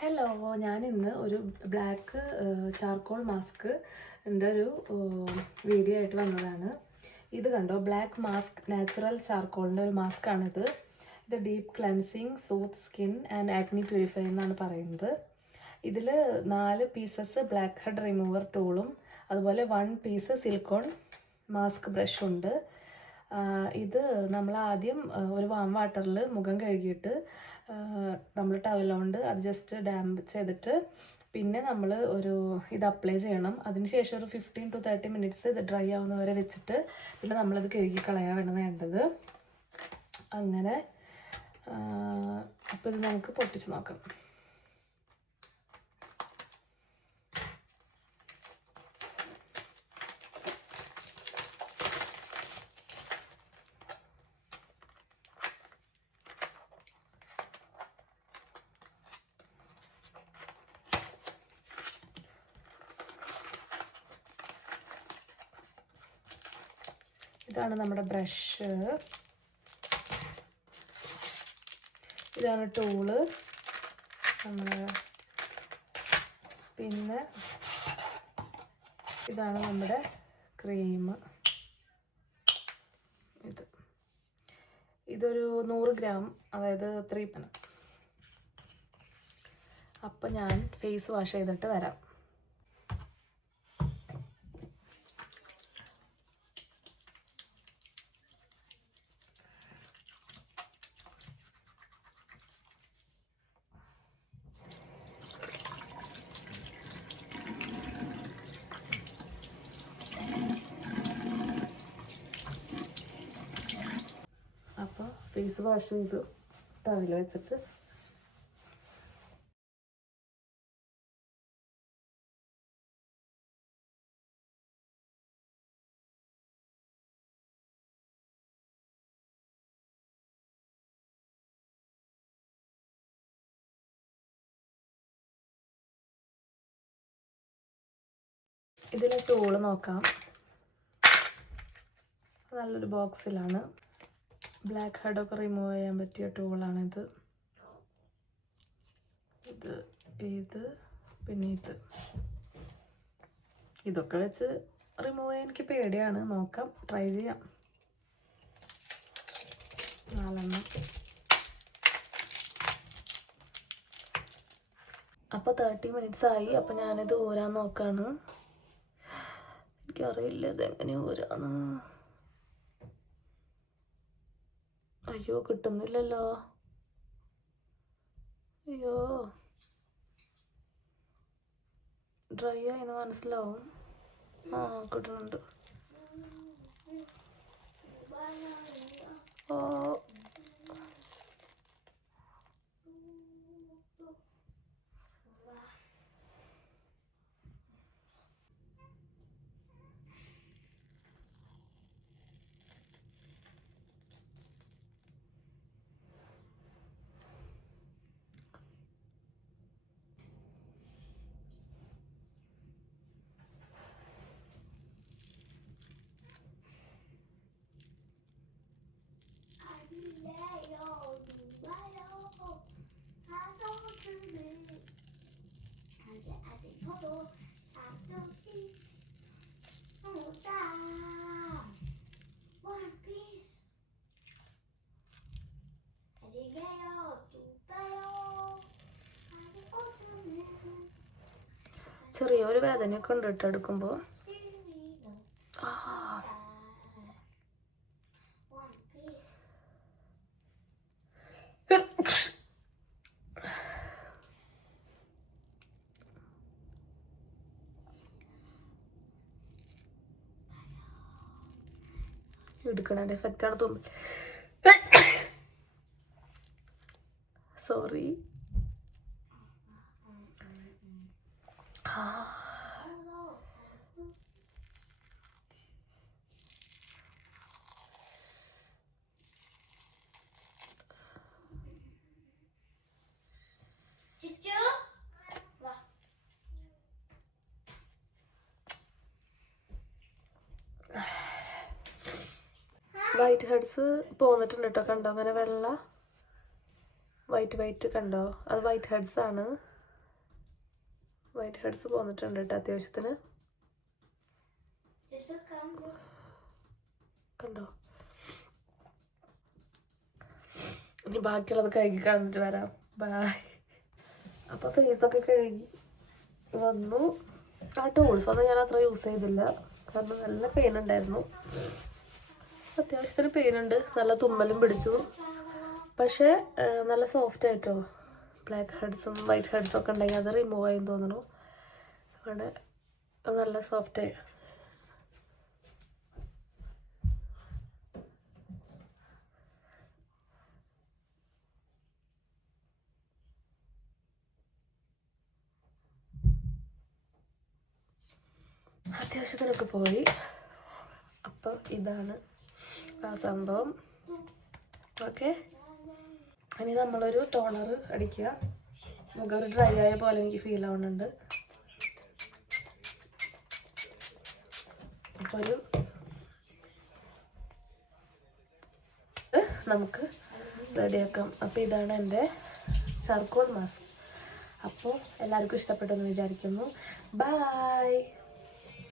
Hello, ഞാനിന്ന് ഒരു black charcoal mask ഒരു വീഡിയോ ആയിട്ട് വന്നതാണ്. ഇത് കണ്ടോ, ബ്ലാക്ക് മാസ്ക് നാച്ചുറൽ ചാർക്കോളിൻ്റെ ഒരു മാസ്കാണിത്. ഇത് deep cleansing, soothe skin and acne purify എന്നാണ് പറയുന്നത്. ഇതിൽ 4 പീസസ് ബ്ലാക്ക് ഹെഡ് റിമൂവർ ടൂളും അതുപോലെ 1 പീസ് സിലിക്കോൺ മാസ്ക് ബ്രഷും ഉണ്ട്. ഇത് നമ്മൾ ആദ്യം ഒരു വാം വാട്ടറിൽ മുഖം കഴുകിയിട്ട് നമ്മൾ ടവലുകൊണ്ട് അത് ജസ്റ്റ് ഡാമ്പ് ചെയ്തിട്ട് പിന്നെ നമ്മൾ ഇത് അപ്ലൈ ചെയ്യണം. അതിനുശേഷം ഒരു 15 to 30 മിനിറ്റ്സ് ഇത് ഡ്രൈ ആവുന്നവരെ വെച്ചിട്ട് പിന്നെ നമ്മളത് കഴുകി കളയാണ് വേണ്ടത്. അങ്ങനെ അപ്പോൾ ഇത് നമുക്ക് പൊട്ടിച്ച് നോക്കാം. ഇതാണ് നമ്മുടെ ബ്രഷ്, ഇതാണ് ടൂള് പിന്നെ ഇതാണ് നമ്മുടെ ക്രീം. ഇതൊരു 100 ഗ്രാം, അതായത് 3. അപ്പം ഞാൻ ഫേസ് വാഷ് ചെയ്തിട്ട് വരാം. അപ്പോൾ ഫേസ് വാഷ് ചെയ്തു ടവൽ വെച്ചിട്ട് ഇതിലെ ടൂള് നോക്കാം. നല്ലൊരു ബോക്സിലാണ്. ബ്ലാക്ക് ഹെഡൊക്കെ റിമൂവ് ചെയ്യാൻ പറ്റിയ ടൂളാണിത്. ഇത് പിന്നെ ഇതൊക്കെ വെച്ച് റിമൂവ് ചെയ്യാൻ എനിക്ക് പേടിയാണ്. നോക്കാം, ട്രൈ ചെയ്യാം. 4 അപ്പോൾ 30 മിനിറ്റ്സ് ആയി. അപ്പോൾ ഞാനിത് ഊരാൻ നോക്കാണ്. എനിക്കറിയില്ല ഇതെങ്ങനെ ഊരാന്ന്. അയ്യോ, കിട്ടുന്നില്ലല്ലോ. അയ്യോ, ഡ്രൈ ആയിന്ന് മനസ്സിലാവും. കിട്ടുന്നുണ്ട്. ചെറിയൊരു വേദനയൊക്കെ ഉണ്ട് കേട്ടോ എടുക്കുമ്പോൾ. എടുക്കണതിൻ്റെ എഫക്റ്റാണ് തോന്നുന്നത്. സോറി. വൈറ്റ് ഹെഡ്സ് പോന്നിട്ടുണ്ട് കേട്ടോ. കണ്ടോ അങ്ങനെ വെള്ള വൈറ്റ് കണ്ടോ? അത് വൈറ്റ് ഹെഡ്സ് ആണ്. വൈറ്റ് ഹെഡ്സ് പോന്നിട്ടുണ്ട് കേട്ടോ അത്യാവശ്യത്തിന്. കണ്ടോ? ഇനി ബാക്കിയുള്ളത് കഴുകി കാണിച്ചിട്ട് വരാം. ബൈ. അപ്പോൾ ഫേസൊക്കെ കഴുകി വന്നു. ആ ടൂൾസൊന്നും ഞാൻ അത്ര യൂസ് ചെയ്തില്ല, കാരണം നല്ല പെയിൻ ഉണ്ടായിരുന്നു. അത്യാവശ്യത്തിന് പെയിൻ ഉണ്ട്, നല്ല തുമ്മലും പിടിച്ചു. പക്ഷേ നല്ല സോഫ്റ്റ് ആയിട്ടോ. ബ്ലാക്ക് ഹെഡ്സും വൈറ്റ് ഹെഡ്സും ഒക്കെ ഉണ്ടെങ്കിൽ അത് റിമൂവ് ആയി തോന്നണു. അവിടെ നല്ല സോഫ്റ്റായി. അത്യാവശ്യത്തിനൊക്കെ പോയി. അപ്പോൾ ഇതാണ് ആ സംഭവം. ഓക്കെ, ഇനി നമ്മളൊരു ടോണർ അടിക്കുക. മുഖം ഡ്രൈ ആയ പോലെ എനിക്ക് ഫീൽ ആവുന്നുണ്ട്. അപ്പോൾ നമുക്ക് റെഡിയാക്കാം. അപ്പോൾ ഇതാണ് എൻ്റെ ചാർക്കോൾ മാസ്ക്. അപ്പോൾ എല്ലാവർക്കും ഇഷ്ടപ്പെട്ടെന്ന് വിചാരിക്കുന്നു. ബൈ.